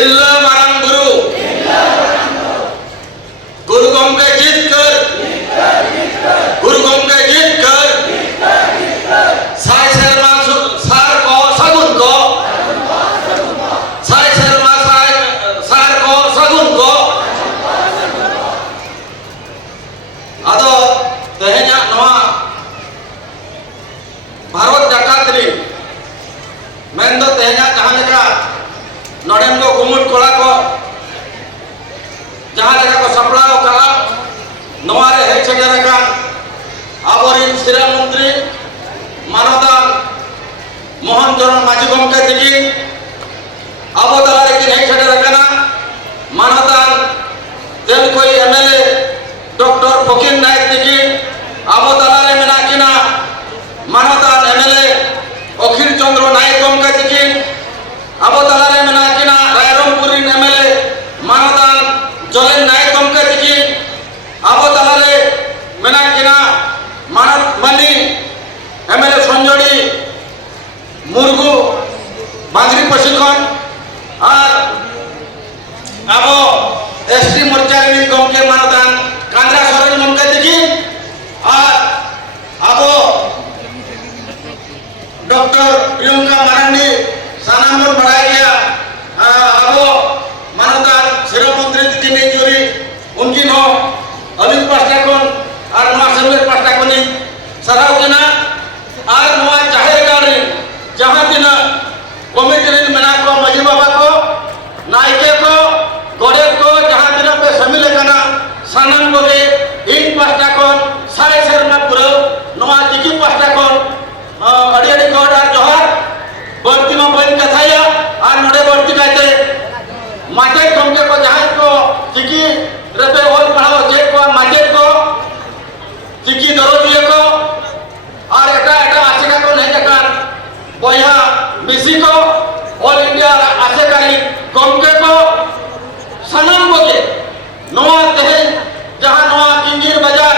तिल्ला मारांग गुरु गमके जीत कर गुरु गमके जीत कर साय शर्मा सार को सगुन को साय शर्मा सार को सगुन को आदो तेहenya नवा भारत जाकात रे मेन दो तेहenya जहां लेका नडेन को कुमुट कोला को जहां लेका को सपड़ाव का नवा रे हे छेडे का आबोरिन शिरा मंत्री मानवदान मोहन चरण माझी गमके दिकी आबो दला रे किन हे छेडे रखना मानवदान तेल कोई एमएलए डॉक्टर फकीर नायक दिकी आबो दला रे मेना किना मानवदान एमएलए अखिल चंद्र नायक गमके दिकी आबो दला रे मेना किना रायरंगपुर एमएलए मानवदान जलेन नायक गमके दिकी आबो दला रे मेना किना मानव मनी एमएलए संजोड़ी मुरगु बांगरी प्रशिक्षण और आबो एसटी मोर्चा रे गमके मानवदान कांद्रा सोरेन गमके दिकी और आबो डॉक्टर प्रियंका मारांडी सानाम बोन बढ़ाया गया आबो मानवदान शिरो मंत्री दिकी नहीं चोरी उनकी नो अलिक पास्टा कोन और नवा सर्वे पास्टा कोनी सराव किना और नवा जाहिर गाड़ी जहां दिना कमिटी रे मेना को मजी बाबा को नायके को गोड़े को जहां दिना पे शामिल करना सानाम बोले इन पास्टा कोन साय शर्मा पुरो नवा दिकी पास्टा कोन अड़ी अड़ी कोड और जोहर बर्ती में बन कथाया और नडे बर्ती कहते माटे गमके को जहां को दिकी रबे और पढ़ाओ जे को माटे को दिकी दरोदिए को और एटा एटा आशिका को नहीं देखा बोया बीसी को ऑल इंडिया आशिकारी गमके को सनम बोके नवा तहे जहां नवा किंगीर बाजार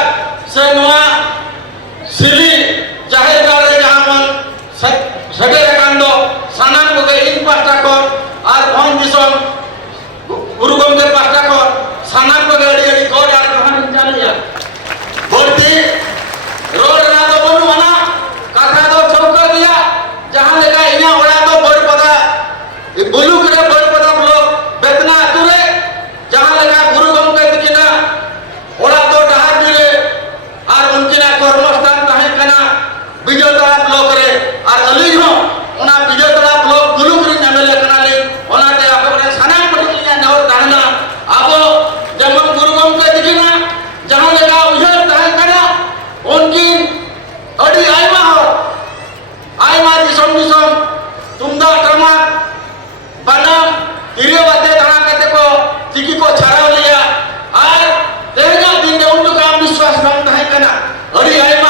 से नवा सिली जाहिर गाड़े जहां मन सगे कांडो सानाम बोके इन पास्टा को और भन दिसम गुरु गमके पास्टा को सानाम बोके अड़ी अड़ी को यार कहां चलिया भर्ती रोड ना तो बनु मना कथा तो चौका दिया जहां लेगा इना ओड़ा तो बड़पदा ए बुलू करे बड़पदा ब्लॉक बेतना तुरे जहां लेगा गुरु गमके दिकिना ओड़ा तो डहार दिले और उनकिना कर्मस्थान ताहे कना विजयतला ब्लॉक रे और अली हो ओना विजयतला ब्लॉक बुलू करे नमेले कना ले ओना ते आपरे सानाम पड़िया नवर दाहना आबो जमन गुरु गमके दिकिना जहां लेगा उजर ताहे कना उनकी अड़ी आयमा हो आयमा दिसम तुमदा टमा बनम तिरे बदे धना कहते को तिकी को छाड़ा लिया और तेगा दिन दे उनको काम विश्वास बंद है कना अड़ी आयमा